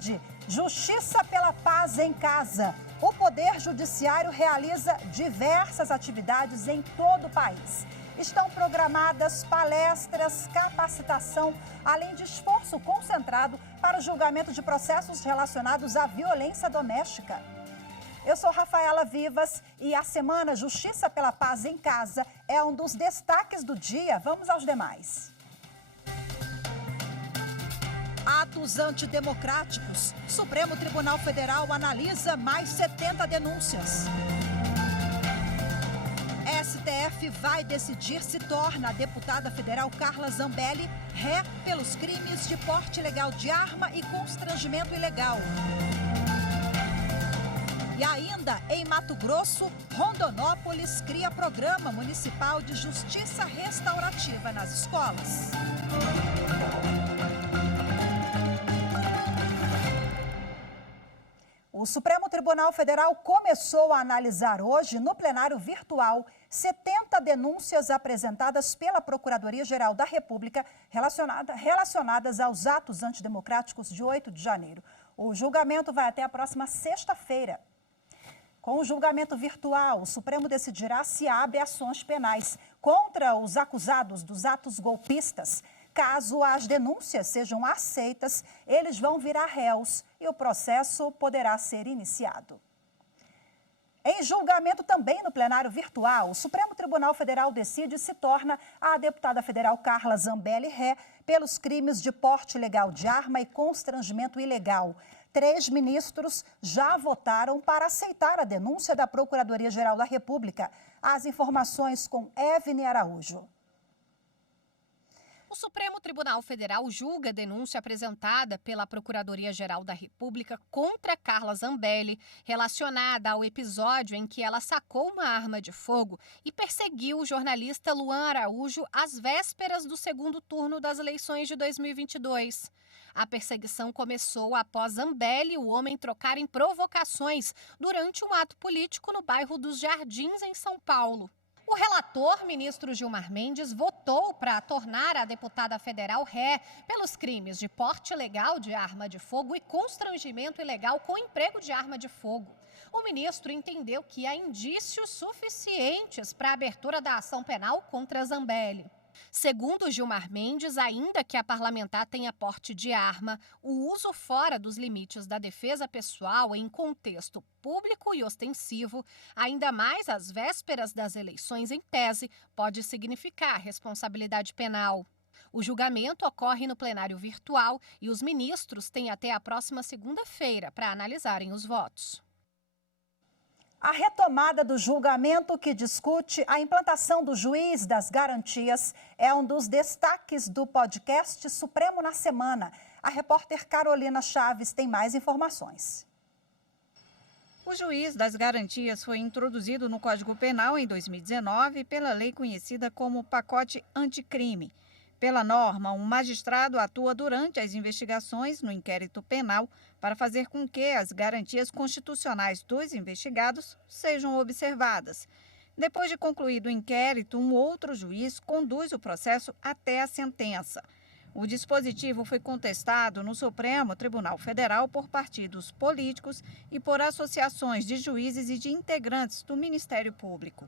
tarde, Justiça pela Paz em Casa. O Poder Judiciário realiza diversas atividades em todo o país. Estão programadas palestras, capacitação, além de esforço concentrado para o julgamento de processos relacionados à violência doméstica. Eu sou Rafaela Vivas e a semana Justiça pela Paz em Casa é um dos destaques do dia. Vamos aos demais. Atos antidemocráticos. Supremo Tribunal Federal analisa mais 70 denúncias. STF vai decidir se torna a deputada federal Carla Zambelli ré pelos crimes de porte ilegal de arma e constrangimento ilegal. E ainda, em Mato Grosso, Rondonópolis cria programa municipal de justiça restaurativa nas escolas. O Supremo Tribunal Federal começou a analisar hoje, no plenário virtual, 70 denúncias apresentadas pela Procuradoria-Geral da República relacionadas aos atos antidemocráticos de 8 de janeiro. O julgamento vai até a próxima sexta-feira. Com o julgamento virtual, o Supremo decidirá se abre ações penais contra os acusados dos atos golpistas. Caso as denúncias sejam aceitas, eles vão virar réus e o processo poderá ser iniciado. Em julgamento também no plenário virtual, o Supremo Tribunal Federal decide se torna a deputada federal Carla Zambelli ré pelos crimes de porte ilegal de arma e constrangimento ilegal. 3 ministros já votaram para aceitar a denúncia da Procuradoria-Geral da República. As informações com Evne Araújo. O Supremo Tribunal Federal julga a denúncia apresentada pela Procuradoria-Geral da República contra Carla Zambelli, relacionada ao episódio em que ela sacou uma arma de fogo e perseguiu o jornalista Luan Araújo às vésperas do segundo turno das eleições de 2022. A perseguição começou após Zambelli e o homem trocarem provocações durante um ato político no bairro dos Jardins, em São Paulo. O relator, ministro Gilmar Mendes, votou para tornar a deputada federal ré pelos crimes de porte ilegal de arma de fogo e constrangimento ilegal com emprego de arma de fogo. O ministro entendeu que há indícios suficientes para a abertura da ação penal contra Zambelli. Segundo Gilmar Mendes, ainda que a parlamentar tenha porte de arma, o uso fora dos limites da defesa pessoal em contexto público e ostensivo, ainda mais às vésperas das eleições em tese, pode significar responsabilidade penal. O julgamento ocorre no plenário virtual e os ministros têm até a próxima segunda-feira para analisarem os votos. A retomada do julgamento que discute a implantação do juiz das garantias é um dos destaques do podcast Supremo na Semana. A repórter Carolina Chaves tem mais informações. O juiz das garantias foi introduzido no Código Penal em 2019 pela lei conhecida como Pacote Anticrime. Pela norma, um magistrado atua durante as investigações no inquérito penal para fazer com que as garantias constitucionais dos investigados sejam observadas. Depois de concluído o inquérito, um outro juiz conduz o processo até a sentença. O dispositivo foi contestado no Supremo Tribunal Federal por partidos políticos e por associações de juízes e de integrantes do Ministério Público.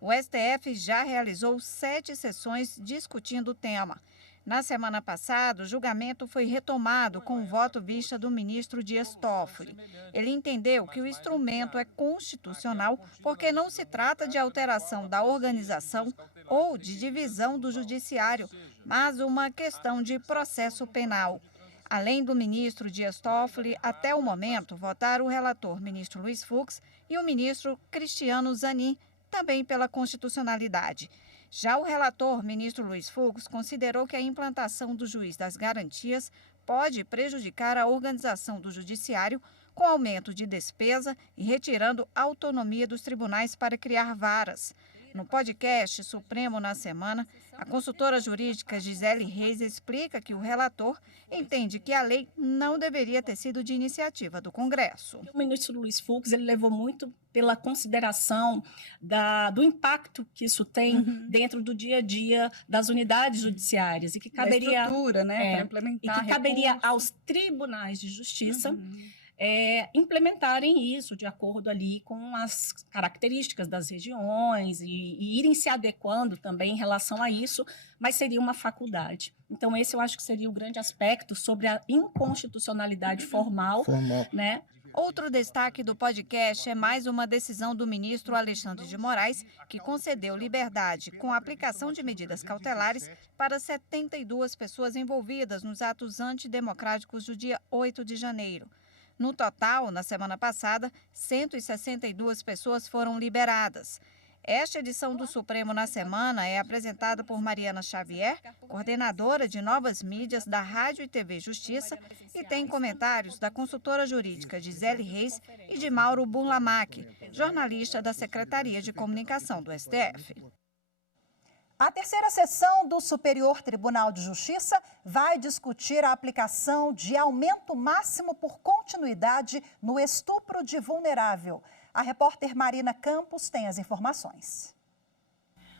O STF já realizou 7 sessões discutindo o tema. Na semana passada, o julgamento foi retomado com o voto vista do ministro Dias Toffoli. Ele entendeu que o instrumento é constitucional porque não se trata de alteração da organização ou de divisão do judiciário, mas uma questão de processo penal. Além do ministro Dias Toffoli, até o momento, votaram o relator ministro Luiz Fux e o ministro Cristiano Zanin, também pela constitucionalidade. Já o relator, ministro Luiz Fux, considerou que a implantação do juiz das garantias pode prejudicar a organização do judiciário com aumento de despesa e retirando autonomia dos tribunais para criar varas. No podcast Supremo na Semana, a consultora jurídica Gisele Reis explica que o relator entende que a lei não deveria ter sido de iniciativa do Congresso. O ministro Luiz Fux ele levou muito pela consideração do impacto que isso tem dentro do dia a dia das unidades judiciárias e que caberia, da estrutura, né, para implementar e que caberia aos tribunais de justiça implementarem isso de acordo ali com as características das regiões e irem se adequando também em relação a isso, mas seria uma faculdade. Então, esse eu acho que seria o grande aspecto sobre a inconstitucionalidade formal. Né? Outro destaque do podcast é mais uma decisão do ministro Alexandre de Moraes, que concedeu liberdade com a aplicação de medidas cautelares para 72 pessoas envolvidas nos atos antidemocráticos do dia 8 de janeiro. No total, na semana passada, 162 pessoas foram liberadas. Esta edição do Supremo na Semana é apresentada por Mariana Xavier, coordenadora de novas mídias da Rádio e TV Justiça, e tem comentários da consultora jurídica Gisele Reis e de Mauro Burlamac, jornalista da Secretaria de Comunicação do STF. A terceira sessão do Superior Tribunal de Justiça vai discutir a aplicação de aumento máximo por continuidade no estupro de vulnerável. A repórter Marina Campos tem as informações.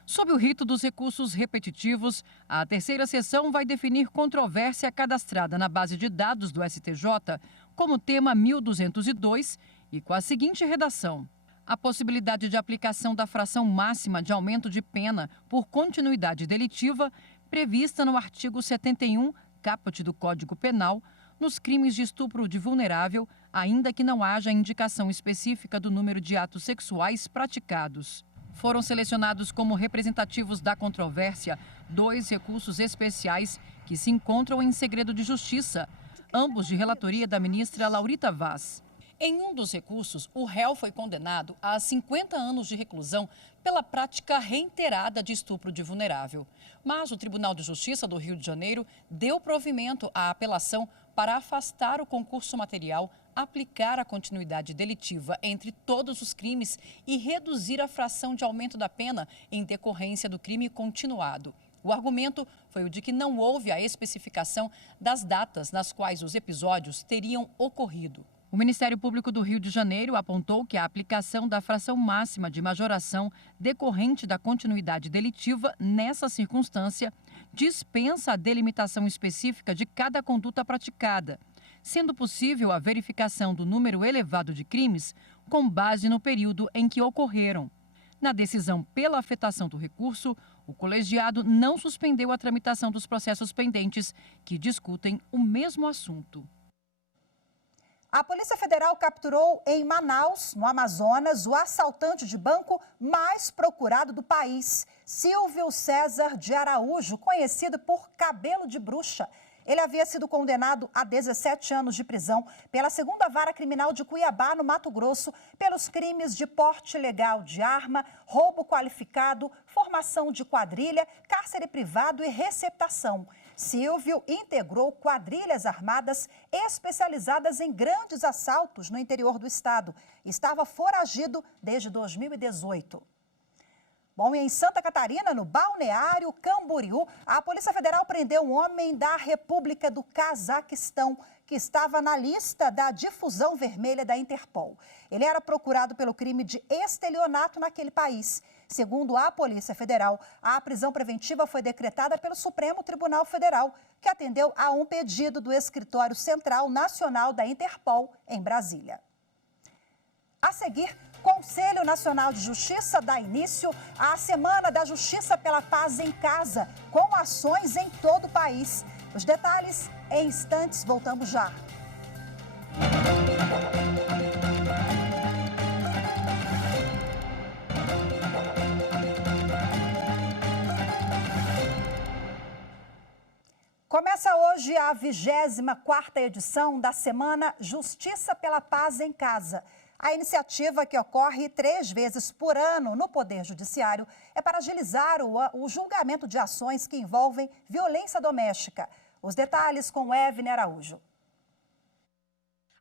Sob o rito dos recursos repetitivos, a terceira sessão vai definir controvérsia cadastrada na base de dados do STJ como tema 1202 e com a seguinte redação: a possibilidade de aplicação da fração máxima de aumento de pena por continuidade delitiva prevista no artigo 71, caput do Código Penal, nos crimes de estupro de vulnerável, ainda que não haja indicação específica do número de atos sexuais praticados. Foram selecionados como representativos da controvérsia 2 recursos especiais que se encontram em segredo de justiça, ambos de relatoria da ministra Laurita Vaz. Em um dos recursos, o réu foi condenado a 50 anos de reclusão pela prática reiterada de estupro de vulnerável. Mas o Tribunal de Justiça do Rio de Janeiro deu provimento à apelação para afastar o concurso material, aplicar a continuidade delitiva entre todos os crimes e reduzir a fração de aumento da pena em decorrência do crime continuado. O argumento foi o de que não houve a especificação das datas nas quais os episódios teriam ocorrido. O Ministério Público do Rio de Janeiro apontou que a aplicação da fração máxima de majoração decorrente da continuidade delitiva nessa circunstância dispensa a delimitação específica de cada conduta praticada, sendo possível a verificação do número elevado de crimes com base no período em que ocorreram. Na decisão pela afetação do recurso, o colegiado não suspendeu a tramitação dos processos pendentes que discutem o mesmo assunto. A Polícia Federal capturou em Manaus, no Amazonas, o assaltante de banco mais procurado do país, Silvio César de Araújo, conhecido por Cabelo de Bruxa. Ele havia sido condenado a 17 anos de prisão pela 2ª Vara Criminal de Cuiabá, no Mato Grosso, pelos crimes de porte ilegal de arma, roubo qualificado, formação de quadrilha, cárcere privado e receptação. Silvio integrou quadrilhas armadas especializadas em grandes assaltos no interior do estado. Estava foragido desde 2018. Bom, e em Santa Catarina, no Balneário Camboriú, a Polícia Federal prendeu um homem da República do Cazaquistão, que estava na lista da difusão vermelha da Interpol. Ele era procurado pelo crime de estelionato naquele país. Segundo a Polícia Federal, a prisão preventiva foi decretada pelo Supremo Tribunal Federal, que atendeu a um pedido do Escritório Central Nacional da Interpol, em Brasília. A seguir, Conselho Nacional de Justiça dá início à Semana da Justiça pela Paz em Casa, com ações em todo o país. Os detalhes em instantes, voltamos já. Começa hoje a 24ª edição da Semana Justiça pela Paz em Casa. A iniciativa, que ocorre 3 vezes por ano no Poder Judiciário, é para agilizar o julgamento de ações que envolvem violência doméstica. Os detalhes com Evne Araújo.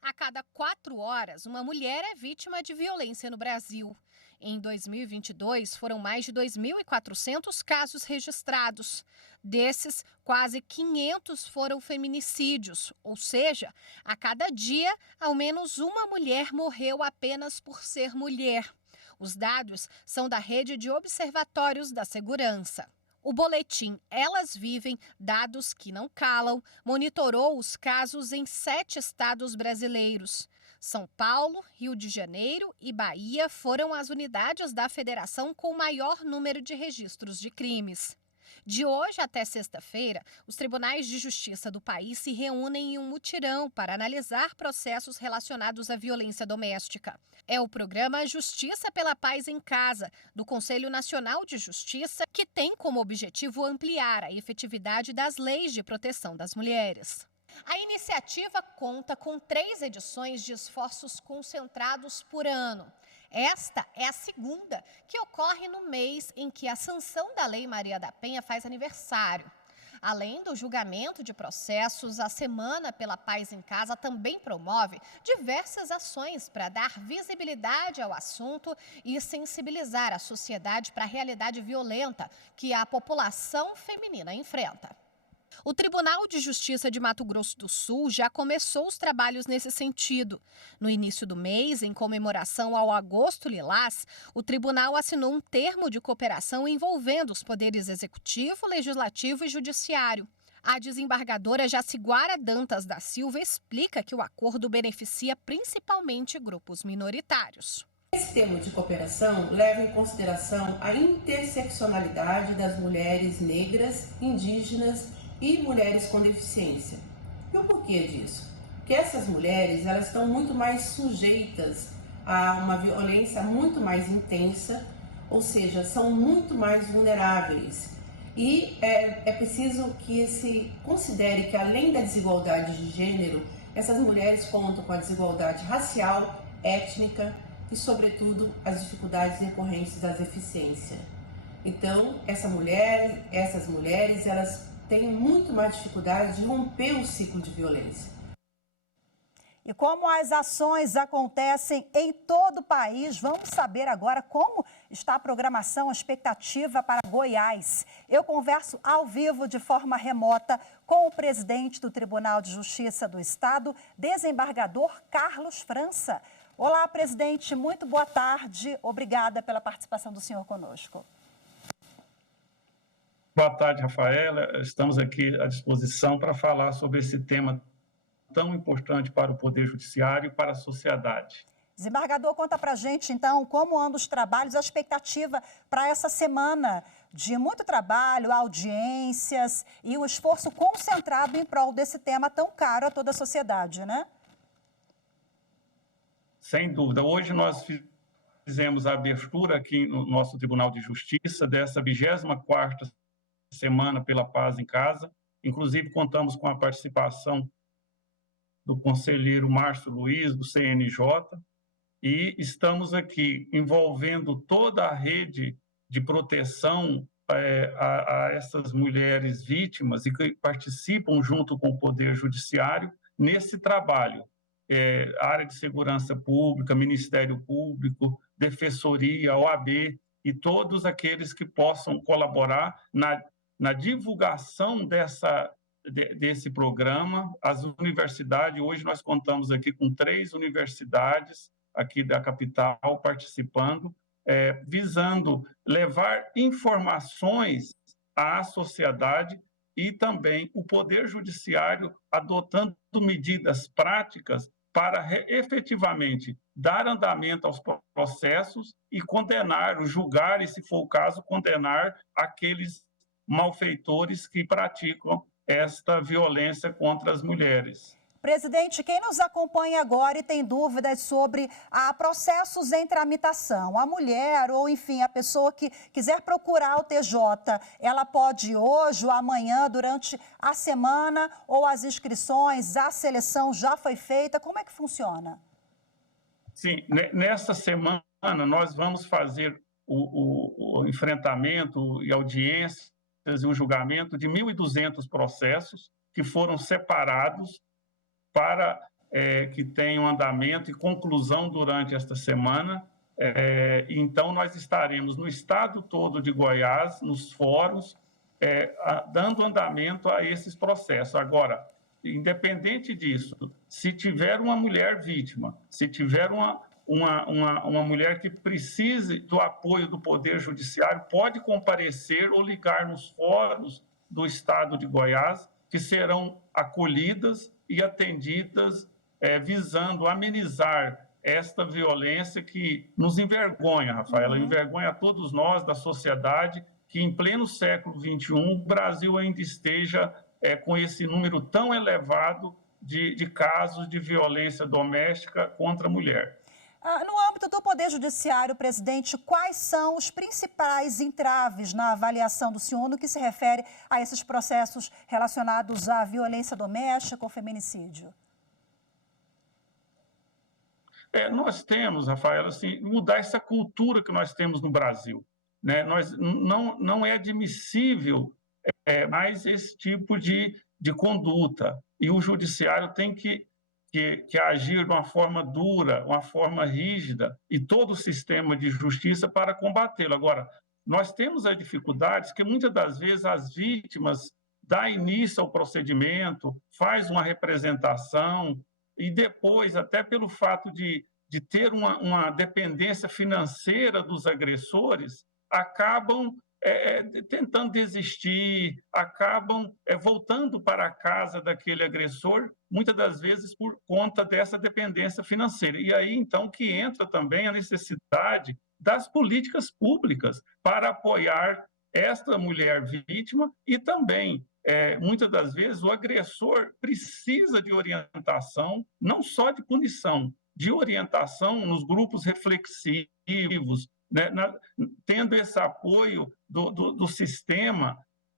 A cada 4 horas, uma mulher é vítima de violência no Brasil. Em 2022, foram mais de 2.400 casos registrados. Desses, quase 500 foram feminicídios, ou seja, a cada dia, ao menos uma mulher morreu apenas por ser mulher. Os dados são da Rede de Observatórios da Segurança. O boletim Elas Vivem, Dados que Não Calam, monitorou os casos em 7 estados brasileiros. São Paulo, Rio de Janeiro e Bahia foram as unidades da federação com maior número de registros de crimes. De hoje até sexta-feira, os tribunais de justiça do país se reúnem em um mutirão para analisar processos relacionados à violência doméstica. É o programa Justiça pela Paz em Casa, do Conselho Nacional de Justiça, que tem como objetivo ampliar a efetividade das leis de proteção das mulheres. A iniciativa conta com 3 edições de esforços concentrados por ano. Esta é a segunda, que ocorre no mês em que a sanção da Lei Maria da Penha faz aniversário. Além do julgamento de processos, a Semana pela Paz em Casa também promove diversas ações para dar visibilidade ao assunto e sensibilizar a sociedade para a realidade violenta que a população feminina enfrenta. O Tribunal de Justiça de Mato Grosso do Sul já começou os trabalhos nesse sentido. No início do mês, em comemoração ao Agosto Lilás, o tribunal assinou um termo de cooperação envolvendo os poderes executivo, legislativo e judiciário. A desembargadora Jaciguara Dantas da Silva explica que o acordo beneficia principalmente grupos minoritários. Esse termo de cooperação leva em consideração a interseccionalidade das mulheres negras, indígenas e mulheres com deficiência. E o porquê disso? Porque essas mulheres elas estão muito mais sujeitas a uma violência muito mais intensa, ou seja, são muito mais vulneráveis. E é preciso que se considere que, além da desigualdade de gênero, essas mulheres contam com a desigualdade racial, étnica e, sobretudo, as dificuldades decorrentes da deficiência. Então, essas mulheres, elas têm muito mais dificuldade de romper o ciclo de violência. E como as ações acontecem em todo o país, vamos saber agora como está a programação, a expectativa para Goiás. Eu converso ao vivo, de forma remota, com o presidente do Tribunal de Justiça do Estado, desembargador Carlos França. Olá, presidente, muito boa tarde. Obrigada pela participação do senhor conosco. Boa tarde, Rafaela. Estamos aqui à disposição para falar sobre esse tema tão importante para o Poder Judiciário e para a sociedade. Desembargador, conta para a gente, então, como andam os trabalhos, a expectativa para essa semana de muito trabalho, audiências e um esforço concentrado em prol desse tema tão caro a toda a sociedade, né? Sem dúvida. Hoje nós fizemos a abertura aqui no nosso Tribunal de Justiça dessa 24ª Semana pela Paz em Casa. Inclusive, contamos com a participação do conselheiro Márcio Luiz, do CNJ, e estamos aqui envolvendo toda a rede de proteção a essas mulheres vítimas e que participam junto com o Poder Judiciário nesse trabalho. A área de segurança pública, Ministério Público, Defensoria, OAB e todos aqueles que possam colaborar na divulgação desse programa. As universidades, hoje nós contamos aqui com 3 universidades aqui da capital participando, visando levar informações à sociedade e também o Poder Judiciário adotando medidas práticas para efetivamente dar andamento aos processos e condenar, julgar, e se for o caso, condenar aqueles malfeitores que praticam esta violência contra as mulheres. Presidente, quem nos acompanha agora e tem dúvidas sobre processos em tramitação, a mulher ou, enfim, a pessoa que quiser procurar o TJ, ela pode ir hoje ou amanhã, durante a semana, ou as inscrições, a seleção já foi feita? Como é que funciona? Sim, nesta semana nós vamos fazer o enfrentamento e audiências e o julgamento de 1.200 processos que foram separados para que tem um andamento e conclusão durante esta semana. Então, nós estaremos no estado todo de Goiás, nos fóruns, dando andamento a esses processos. Agora, independente disso, se tiver uma mulher vítima, se tiver uma mulher que precise do apoio do Poder Judiciário, pode comparecer ou ligar nos fóruns do estado de Goiás, que serão acolhidas e atendidas, visando amenizar esta violência que nos envergonha, Rafaela, envergonha a todos nós da sociedade, que em pleno século XXI o Brasil ainda esteja com esse número tão elevado de casos de violência doméstica contra a mulher. No âmbito do Poder Judiciário, presidente, quais são os principais entraves na avaliação do senhor no que se refere a esses processos relacionados à violência doméstica ou feminicídio? Nós temos, Rafaela, assim, mudar essa cultura que nós temos no Brasil, né? Não é admissível mais esse tipo de conduta, e o judiciário tem que agir de uma forma dura, uma forma rígida, e todo o sistema de justiça para combatê-lo. Agora, nós temos as dificuldades que muitas das vezes as vítimas dão início ao procedimento, faz uma representação, e depois, até pelo fato de ter uma dependência financeira dos agressores, acabam tentando desistir, acabam voltando para a casa daquele agressor, muitas das vezes por conta dessa dependência financeira. E aí, então, que entra também a necessidade das políticas públicas para apoiar esta mulher vítima e também, muitas das vezes, o agressor precisa de orientação, não só de punição, de orientação nos grupos reflexivos, né, tendo esse apoio do sistema,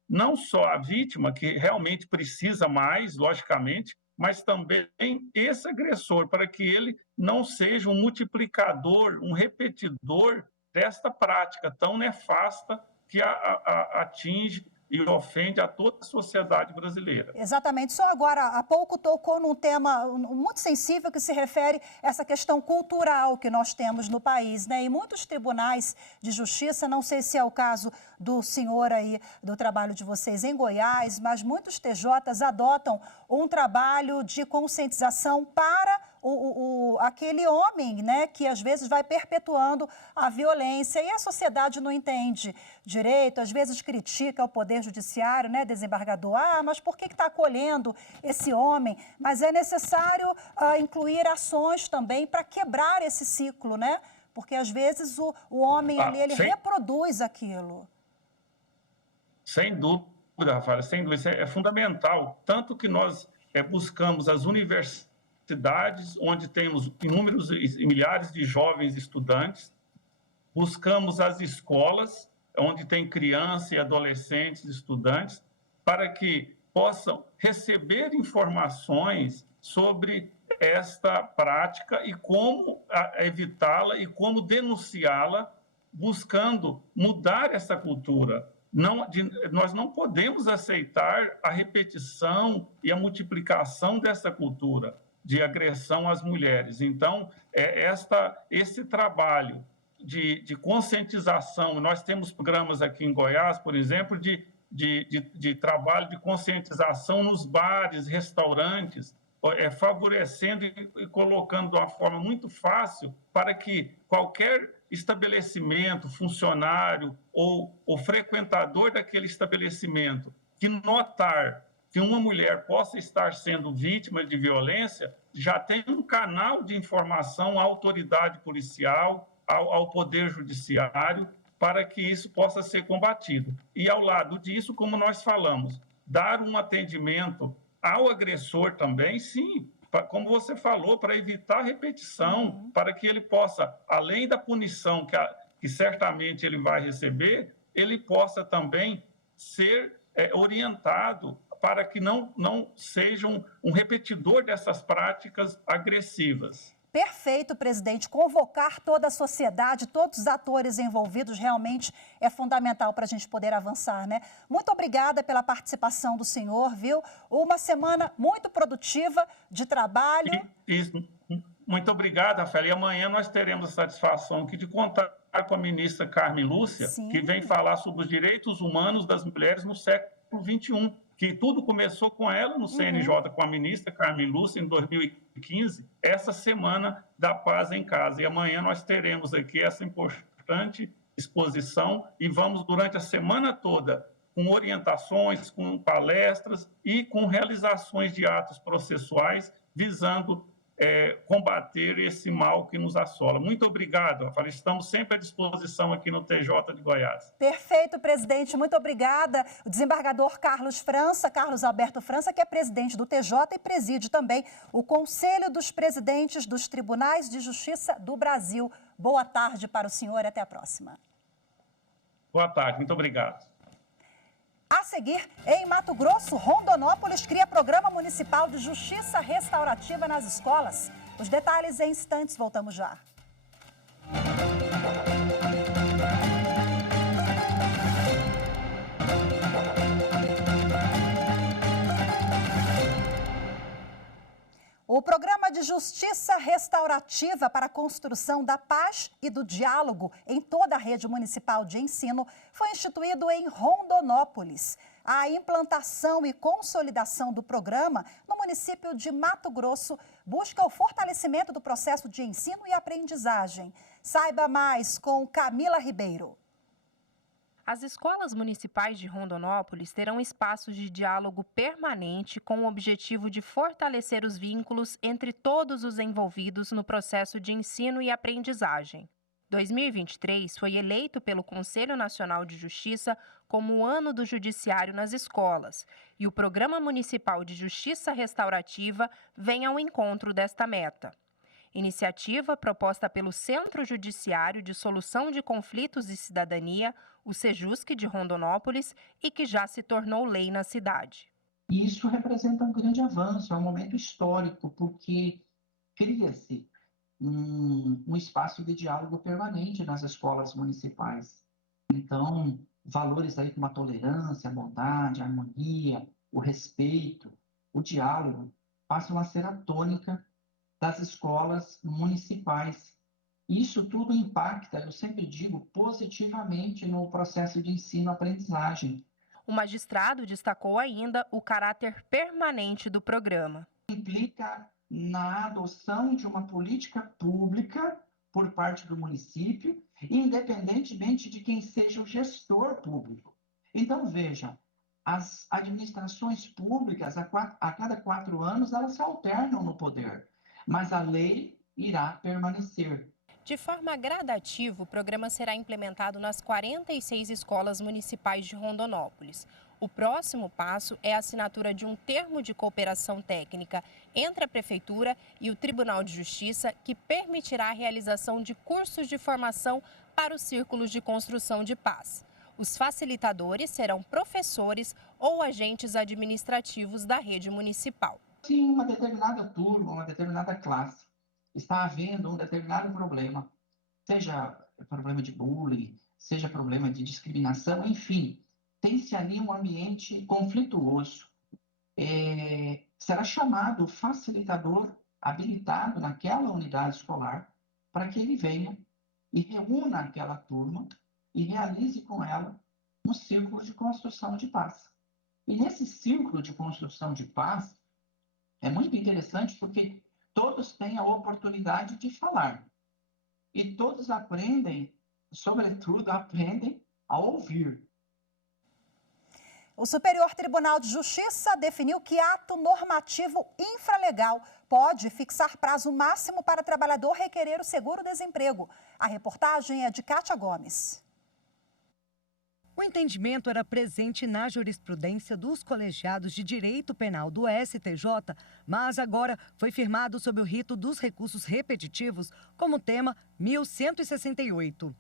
não só a vítima, que realmente precisa mais, logicamente, mas também esse agressor, para que ele não seja um multiplicador, um repetidor desta prática tão nefasta que atinge e ofende a toda a sociedade brasileira. Exatamente. Só agora, há pouco, tocou num tema muito sensível que se refere a essa questão cultural que nós temos no país, né? E muitos tribunais de justiça, não sei se é o caso do senhor aí, do trabalho de vocês em Goiás, mas muitos TJs adotam um trabalho de conscientização para aquele homem, né, que às vezes vai perpetuando a violência e a sociedade não entende direito, às vezes critica o Poder Judiciário, né, desembargador, mas por que está acolhendo esse homem? Mas é necessário incluir ações também para quebrar esse ciclo, né? Porque às vezes o homem ali, ele reproduz aquilo. Sem dúvida, Rafaela, sem dúvida, isso é fundamental, tanto que nós buscamos as universidades, onde temos inúmeros e milhares de jovens estudantes, buscamos as escolas, onde tem crianças e adolescentes estudantes, para que possam receber informações sobre esta prática e como evitá-la e como denunciá-la, buscando mudar essa cultura. Nós não podemos aceitar a repetição e a multiplicação dessa cultura de agressão às mulheres. Então, esse trabalho de conscientização, nós temos programas aqui em Goiás, por exemplo, de trabalho de conscientização nos bares, restaurantes, favorecendo e colocando de uma forma muito fácil para que qualquer estabelecimento, funcionário ou frequentador daquele estabelecimento que notar que uma mulher possa estar sendo vítima de violência, já tem um canal de informação à autoridade policial, ao Poder Judiciário, para que isso possa ser combatido. E, ao lado disso, como nós falamos, dar um atendimento ao agressor também, sim, como você falou, para evitar repetição, para que ele possa, além da punição que certamente ele vai receber, ele possa também ser orientado para que não seja um repetidor dessas práticas agressivas. Perfeito, presidente. Convocar toda a sociedade, todos os atores envolvidos, realmente é fundamental para a gente poder avançar, né? Muito obrigada pela participação do senhor, viu? Uma semana muito produtiva de trabalho. Isso. Muito obrigado, Rafael. E amanhã nós teremos a satisfação aqui de contar com a ministra Carmen Lúcia, Sim. que vem falar sobre os direitos humanos das mulheres no século XXI, que tudo começou com ela no CNJ, com a ministra Carmen Lúcia, em 2015, essa Semana da Paz em Casa. E amanhã nós teremos aqui essa importante exposição e vamos, durante a semana toda, com orientações, com palestras e com realizações de atos processuais, visando combater esse mal que nos assola. Muito obrigado, Rafael. Estamos sempre à disposição aqui no TJ de Goiás. Perfeito, presidente. Muito obrigada. O desembargador Carlos Alberto França, que é presidente do TJ e preside também o Conselho dos Presidentes dos Tribunais de Justiça do Brasil. Boa tarde para o senhor e até a próxima. Boa tarde, muito obrigado. A seguir, em Mato Grosso, Rondonópolis cria Programa Municipal de Justiça Restaurativa nas escolas. Os detalhes em instantes, voltamos já. O Programa de Justiça Restaurativa para a Construção da Paz e do Diálogo em toda a rede municipal de ensino foi instituído em Rondonópolis. A implantação e consolidação do programa no município de Mato Grosso busca o fortalecimento do processo de ensino e aprendizagem. Saiba mais com Camila Ribeiro. As escolas municipais de Rondonópolis terão espaços de diálogo permanente com o objetivo de fortalecer os vínculos entre todos os envolvidos no processo de ensino e aprendizagem. 2023 foi eleito pelo Conselho Nacional de Justiça como o Ano do Judiciário nas escolas, e o Programa Municipal de Justiça Restaurativa vem ao encontro desta meta. Iniciativa proposta pelo Centro Judiciário de Solução de Conflitos e Cidadania, o Sejusc de Rondonópolis, e que já se tornou lei na cidade. Isso representa um grande avanço, é um momento histórico, porque cria-se um espaço de diálogo permanente nas escolas municipais. Então, valores aí como a tolerância, a bondade, a harmonia, o respeito, o diálogo, passam a ser a tônica das escolas municipais. Isso tudo impacta, eu sempre digo, positivamente no processo de ensino-aprendizagem. O magistrado destacou ainda o caráter permanente do programa. Implica na adoção de uma política pública por parte do município, independentemente de quem seja o gestor público. Então, veja, as administrações públicas, a cada 4 anos, elas se alternam no poder, mas a lei irá permanecer. De forma gradativa, o programa será implementado nas 46 escolas municipais de Rondonópolis. O próximo passo é a assinatura de um termo de cooperação técnica entre a Prefeitura e o Tribunal de Justiça, que permitirá a realização de cursos de formação para os círculos de construção de paz. Os facilitadores serão professores ou agentes administrativos da rede municipal. Se em uma determinada turma, uma determinada classe, está havendo um determinado problema, seja problema de bullying, seja problema de discriminação, enfim, tem-se ali um ambiente conflituoso. Será chamado o facilitador habilitado naquela unidade escolar para que ele venha e reúna aquela turma e realize com ela um círculo de construção de paz. E nesse círculo de construção de paz, é muito interessante porque todos têm a oportunidade de falar. E todos aprendem, sobretudo, aprendem a ouvir. O Superior Tribunal de Justiça definiu que ato normativo infralegal pode fixar prazo máximo para trabalhador requerer o seguro-desemprego. A reportagem é de Kátia Gomes. O entendimento era presente na jurisprudência dos colegiados de direito penal do STJ, mas agora foi firmado sob o rito dos recursos repetitivos como tema 1168.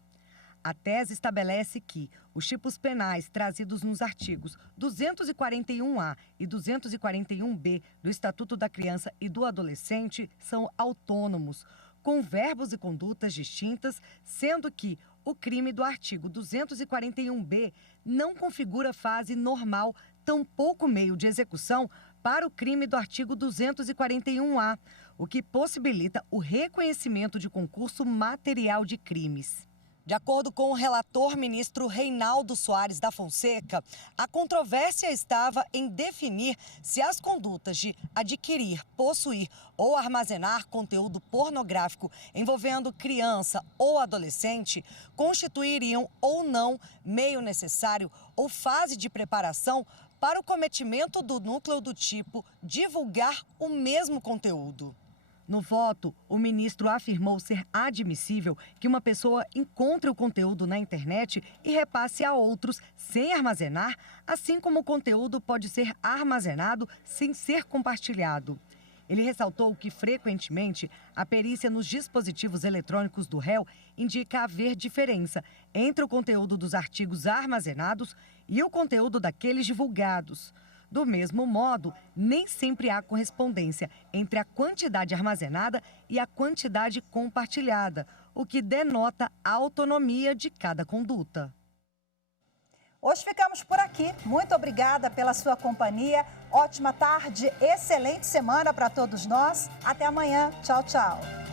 A tese estabelece que os tipos penais trazidos nos artigos 241A e 241B do Estatuto da Criança e do Adolescente são autônomos, com verbos e condutas distintas, sendo que o crime do artigo 241B não configura fase normal, tampouco meio de execução, para o crime do artigo 241A, o que possibilita o reconhecimento de concurso material de crimes. De acordo com o relator ministro Reinaldo Soares da Fonseca, a controvérsia estava em definir se as condutas de adquirir, possuir ou armazenar conteúdo pornográfico envolvendo criança ou adolescente constituiriam ou não meio necessário ou fase de preparação para o cometimento do núcleo do tipo divulgar o mesmo conteúdo. No voto, o ministro afirmou ser admissível que uma pessoa encontre o conteúdo na internet e repasse a outros sem armazenar, assim como o conteúdo pode ser armazenado sem ser compartilhado. Ele ressaltou que, frequentemente, a perícia nos dispositivos eletrônicos do réu indica haver diferença entre o conteúdo dos artigos armazenados e o conteúdo daqueles divulgados. Do mesmo modo, nem sempre há correspondência entre a quantidade armazenada e a quantidade compartilhada, o que denota a autonomia de cada conduta. Hoje ficamos por aqui. Muito obrigada pela sua companhia. Ótima tarde, excelente semana para todos nós. Até amanhã. Tchau, tchau.